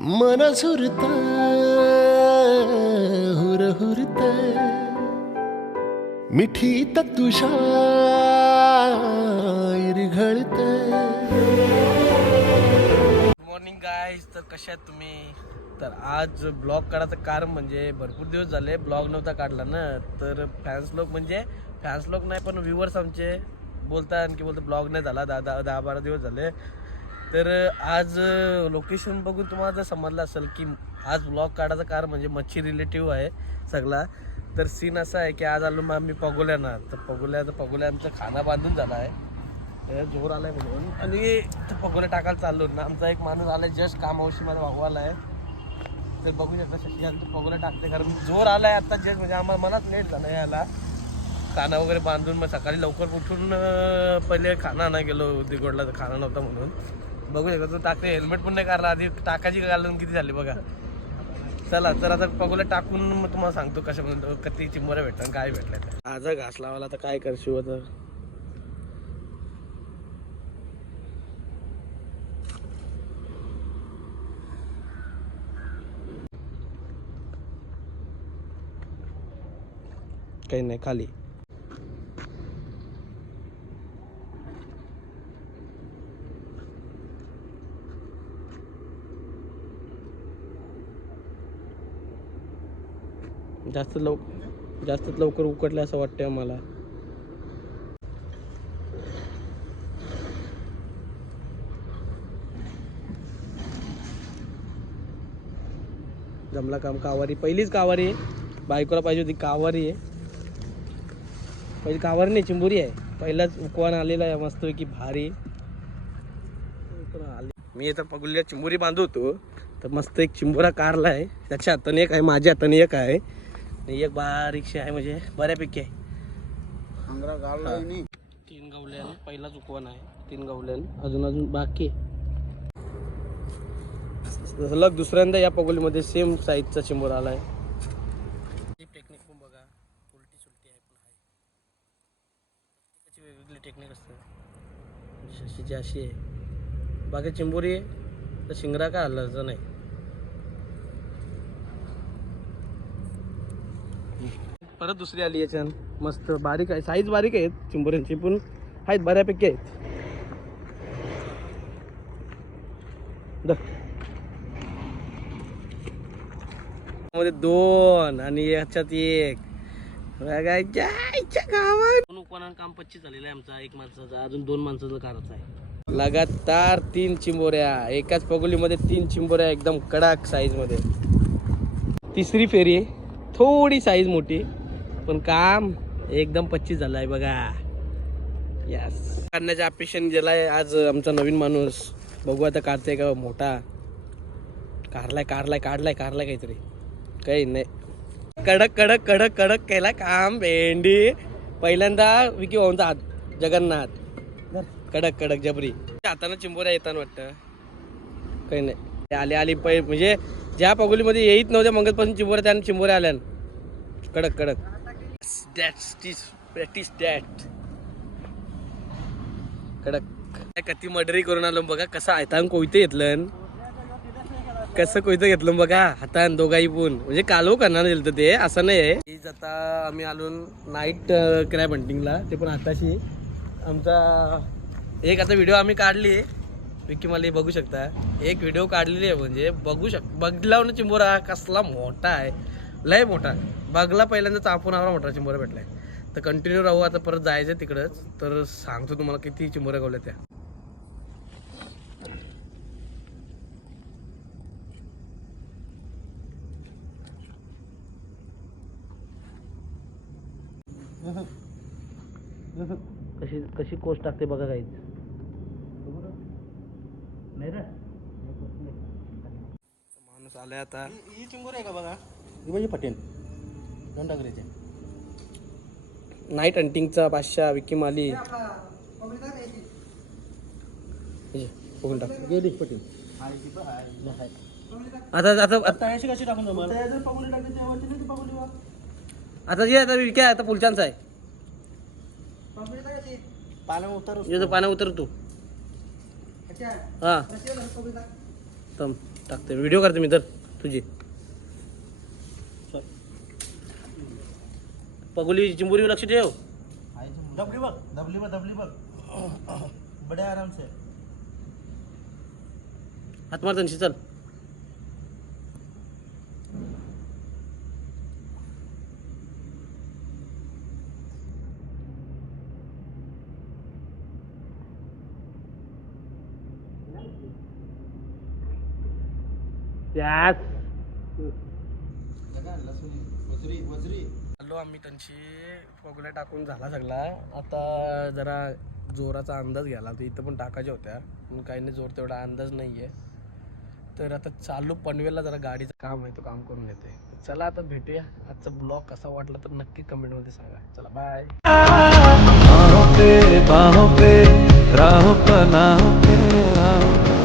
मन झुरत हुरहुरत मिठीत तुझ्या इरघळत. Morning guys, तर कशा आहेत तुम्ही? तर आज ब्लॉग काढायचं कारण म्हणजे भरपूर दिवस झाले ब्लॉग नव्हता काढला ना. तर फॅन्स लोक नाही पण व्ह्यूवर्स आमचे बोलतात की बोलतात ब्लॉग नाही झाला, 10-12 दिवस झाले. तर आज लोकेशन बघून तुम्हाला जर समजलं असेल की आज ब्लॉग काढायचं कारण म्हणजे मच्छी रिलेटिव्ह आहे सगळा. तर सीन असा आहे की आज आलो मग आम्ही पगोल्याना. तर पगोल्या आमचा खाना बांधून झाला आहे, जोर आलाय म्हणून. आणि पगोल्या टाकायला चाललो ना. आमचा एक माणूस आलाय जस्ट कामावशी माझा भागवाला आहे. तर बघू शकता शशिकांत पगोल्या टाकते कारण जोर आलाय आता जस्ट. म्हणजे आम्हाला मनात लेट झालं याला खाना वगैरे बांधून. मग सकाळी लवकर उठून पहिले खाना आणा गेलो दिगोडला, तर खाना नव्हता म्हणून. बघू शकता तो टाकते. हेल्मेट पण नाही काढला, आधी टाकायची घालून किती झाली बघा. चला तर आता पगोल्या टाकून मग तुम्हाला सांगतो कशा म्हणतो कधी चिंबोऱ्या भेटतात काय भेटल्या. आज घास लावायला तर काय करशील आता. काही नाही खाली. जास्त लवकर उकडलं असं वाटतंय मला. जमला काम. कावारी पहिलीच कावारी आहे, बायकोला पाहिजे होती कावारी आहे. पहिली कावारी नाही चिंबोरी आहे. पहिलाच उकवान आलेला आहे मस्त की भारी. मी आता पगुल्या चिंबोरी बांधवतो तर मस्त एक चिंबोरा कारला आहे. त्याच्या हाताने एक आहे, माझ्या हाताने एक आहे, आणि एक बारीकशी आहे म्हणजे बऱ्यापैकी आहे. 3 गवल्यान पहिलाच उकवान आहे. 3 गवल्यान अजून बाकी सलग दुसऱ्यांदा या पगोलीमध्ये सेम साईजचा चिंबोरा आलाय. टेक्निक पण बघा, उलटी सुलटी आहे पण आहे. त्याची वेगवेगळी टेक्निक असते. शशीची अशी आहे बाकी चिंबोरी आहे तर शिंगरा काय हल्लायचं नाही. परत दुसरी आली याच्यान मस्त बारीक आहे, साईज बारीक आहेत चिंबोऱ्यांची पण आहेत बऱ्यापैकी आहेत. मध्ये 2 आणि याच्यात 1 गावात उकवाना काम 25 झालेलं आहे आमचा. 1 माणसाचा अजून 2 माणसाचं करायचं आहे. लगातार 3 चिंबोऱ्या एकाच पगोलीमध्ये. 3 चिंबोऱ्या एकदम कडक साईज मध्ये. तिसरी फेरी थोडी साईज मोठी पण काम एकदम 25 झालं आहे बघा. यस काढण्याच्या अपेक्षेने गेलाय आज आमचा नवीन माणूस. बघू आता काढते का मोठा. काढलाय काहीतरी. काही नाही. कडक केला काम भेंडी. पहिल्यांदा विकी भाऊंचा हात जगन्नाथ कडक जबरी. हातानं चिंबोऱ्या येताना वाटतं. काही नाही आली म्हणजे ज्या पगोलीमध्ये येत नव्हत्या मंगलपासून चिंबोऱ्या त्यानं चिंबोऱ्या आल्या कडक. प्रॅक्टिस दॅट कडक. कती मर्डरी करून आलो बघा. कसं हातान कोयते घेतलं, कसं कोयतं घेतलं बघा हातान दोघाही पण. म्हणजे कालव करणार दिलं तर ते असं नाही आहे. आता आम्ही आलो नाईट क्रॅब हंटिंगला, ते पण आताशी. आमचा एक आता व्हिडिओ आम्ही काढली विकी मला बघू शकता. एक व्हिडिओ काढलेली आहे म्हणजे बघला ना चिंबोरा कसला मोठा आहे, लय मोठा. बघला पहिल्यांदा चापून आवरा मोठा चिंबोरा भेटलाय. तर कंटिन्यू राहू. आता परत जायचं तिकडंच तर सांगतो तुम्हाला किती चिंबोऱ्या गावल्या त्या. कशी कोस्ट टाकते बघा काही नाही रे. माणूस आलाय आता. ही चिंबोरी आहे का बघा. ही म्हणजे पटेल दोंडागरीचे नाईट हंटिंगचा बादशाह विकी माली. बघून टाक गेली पटेल. आता कशी टाकून आता जे आता विकी आता पुलचांचा आहे. पाना उतर तू. हा थांब टाकते व्हिडिओ करते मी तर तुझी पगोली चिंबोरी लक्ष ठेव दबली बघ बड़े आराम से हात मार त्यांची चल Yes. आलो आम्ही त्यांची पगोल्या टाकून झाला सगळा आता जरा जोराचा अंदाज घ्यायला तर इथं पण टाकायच्या होत्या पण काही नाही जोर तेवढा अंदाज नाही आहे तर आता चालू पनवेलला जरा गाडीचं काम आहे तो काम करून येते चला आता भेटूया आजचा ब्लॉग कसा वाटला तर नक्की कमेंटमध्ये सांगा चला बाय बाहों पे राहों पे